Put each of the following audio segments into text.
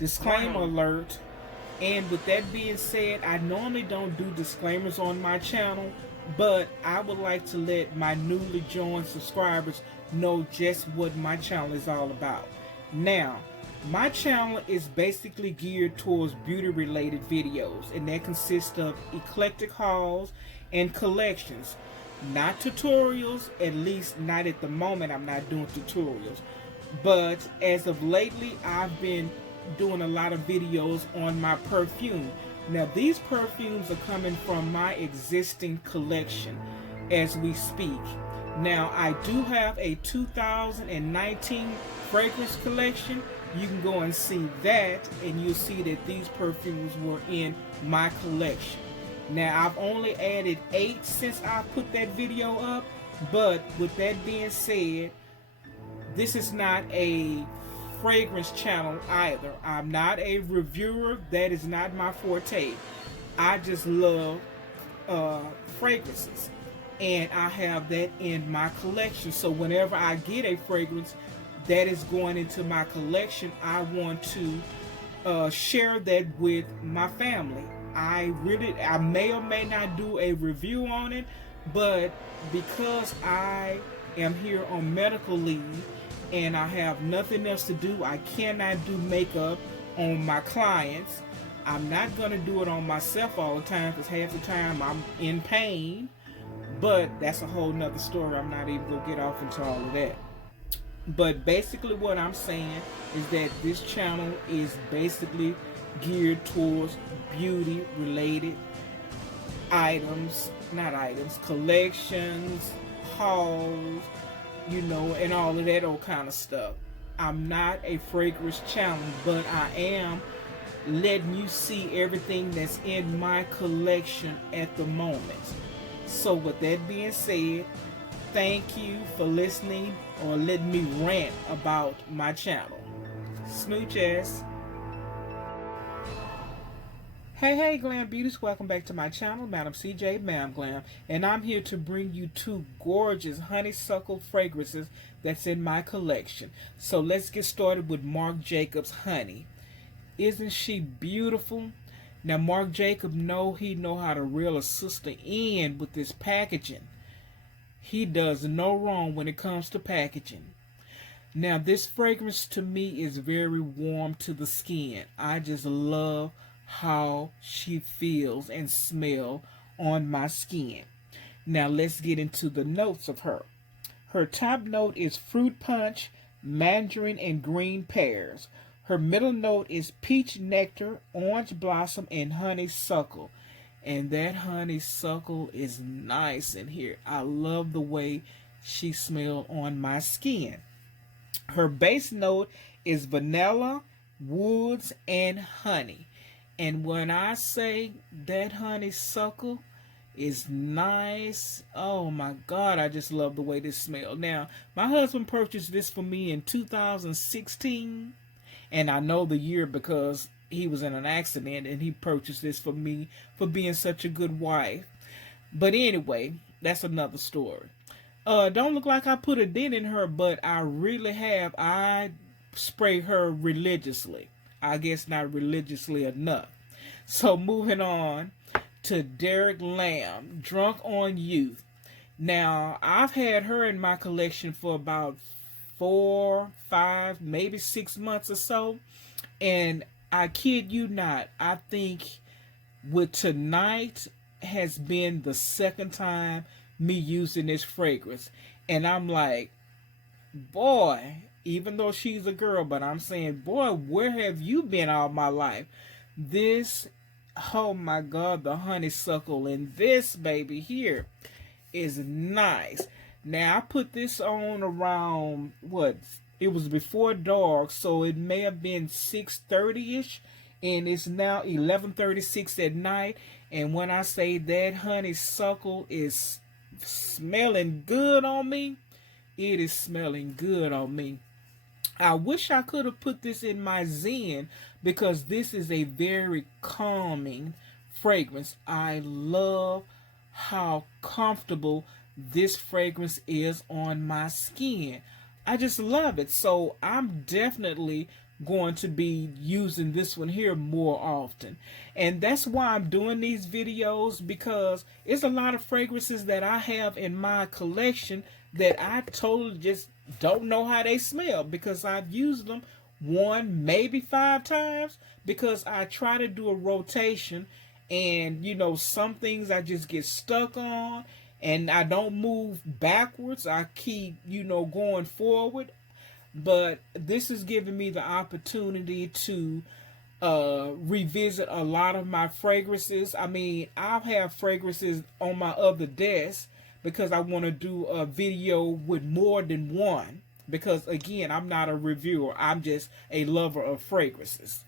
Disclaimer alert. And with that being said, I normally don't do disclaimers on my channel, but I would like to let my newly joined subscribers know just what my channel is all about. Now, my channel is basically geared towards beauty related videos, and that consists of eclectic hauls and collections. Not tutorials, at least not at the moment. I'm not doing tutorials. But as of lately, I've been doing a lot of videos on my perfume. Now these perfumes are coming from my existing collection as we speak. Now I do have a 2019 fragrance collection. You can go and see that, and you'll see that these perfumes were in my collection. Now I've only added 8 since I put that video up, but with that being said, this is not a fragrance channel either. I'm not a reviewer. That is not my forte. I just love fragrances, and I have that in my collection. So whenever I get a fragrance that is going into my collection, I want to share that with my family. I may or may not do a review on it, but because I am here on medical leave and I have nothing else to do, I cannot do makeup on my clients. I'm not going to do it on myself all the time because half the time I'm in pain, but that's a whole nother story. I'm not even going to get off into all of that. But basically what I'm saying is that this channel is basically geared towards beauty related collections, hauls, and all of that old kind of stuff. I'm not a fragrance channel, but I am letting you see everything that's in my collection at the moment. So with that being said, thank you for listening or letting me rant about my channel. Smooches. Hey Glam Beauties, welcome back to my channel, Madam CJ Ma'am Glam, and I'm here to bring you 2 gorgeous honeysuckle fragrances that's in my collection. So let's get started with Marc Jacobs Honey. Isn't she beautiful? Now Marc Jacobs know how to reel a sister in with this packaging. He does no wrong when it comes to packaging. Now this fragrance to me is very warm to the skin. I just love how she feels and smells on my skin. Now let's get into the notes of her. Her top note is fruit punch, mandarin, and green pears. Her middle note is peach nectar, orange blossom, and honeysuckle. And that honeysuckle is nice in here. I love the way she smells on my skin. Her base note is vanilla, woods, and honey. And when I say that honeysuckle is nice, oh my God, I just love the way this smells. Now, my husband purchased this for me in 2016, and I know the year because he was in an accident and he purchased this for me for being such a good wife. But anyway, that's another story. Don't look like I put a dent in her, but I really have. I spray her religiously. I guess not religiously enough. So moving on to Derek Lam, Drunk on Youth. Now, I've had her in my collection for about 4, 5, maybe 6 months or so. And I kid you not, I think with tonight has been the second time me using this fragrance. And I'm like, boy, even though she's a girl, but I'm saying, boy, where have you been all my life? This, oh my God, the honeysuckle in this baby here is nice. Now, I put this on around, it was before dark, so it may have been 6:30-ish, and it's now 11:36 at night. And when I say that honeysuckle is smelling good on me, it is smelling good on me. I wish I could have put this in my Zen because this is a very calming fragrance. I love how comfortable this fragrance is on my skin. I just love it. So I'm definitely going to be using this one here more often. And that's why I'm doing these videos, because it's a lot of fragrances that I have in my collection that I totally just don't know how they smell, because I've used them 1, maybe 5 times, because I try to do a rotation, and you know, some things I just get stuck on and I don't move backwards. I keep, you know, going forward. But this is giving me the opportunity to revisit a lot of my fragrances. I mean, I'll have fragrances on my other desk because I want to do a video with more than one. Because again, I'm not a reviewer, I'm just a lover of fragrances.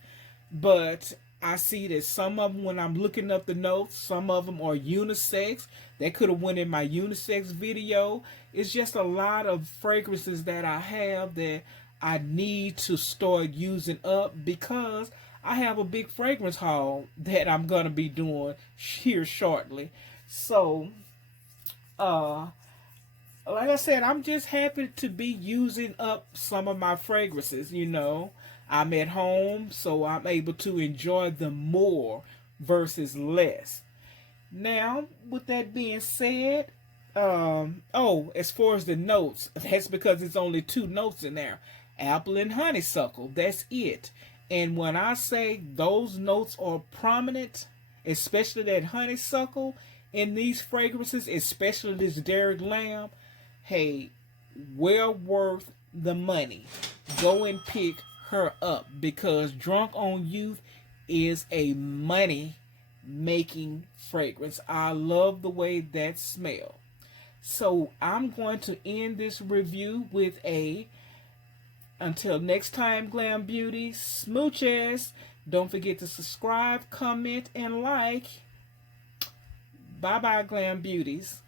But I see that some of them, when I'm looking up the notes, some of them are unisex. They could have went in my unisex video. It's just a lot of fragrances that I have that I need to start using up, because I have a big fragrance haul that I'm going to be doing here shortly. So, like I said, I'm just happy to be using up some of my fragrances, you know. I'm at home, so I'm able to enjoy them more versus less. Now, with that being said, as far as the notes, that's because it's only 2 notes in there. Apple and honeysuckle, that's it. And when I say those notes are prominent, especially that honeysuckle in these fragrances, especially this Derek Lamb, hey, well worth the money. Go and pick her up, because Drunk on Youth is a money making fragrance. I love the way that smells. So I'm going to end this review with a, until next time, Glam Beauty, smooches. Don't forget to subscribe, comment, and like. Bye bye, Glam Beauties.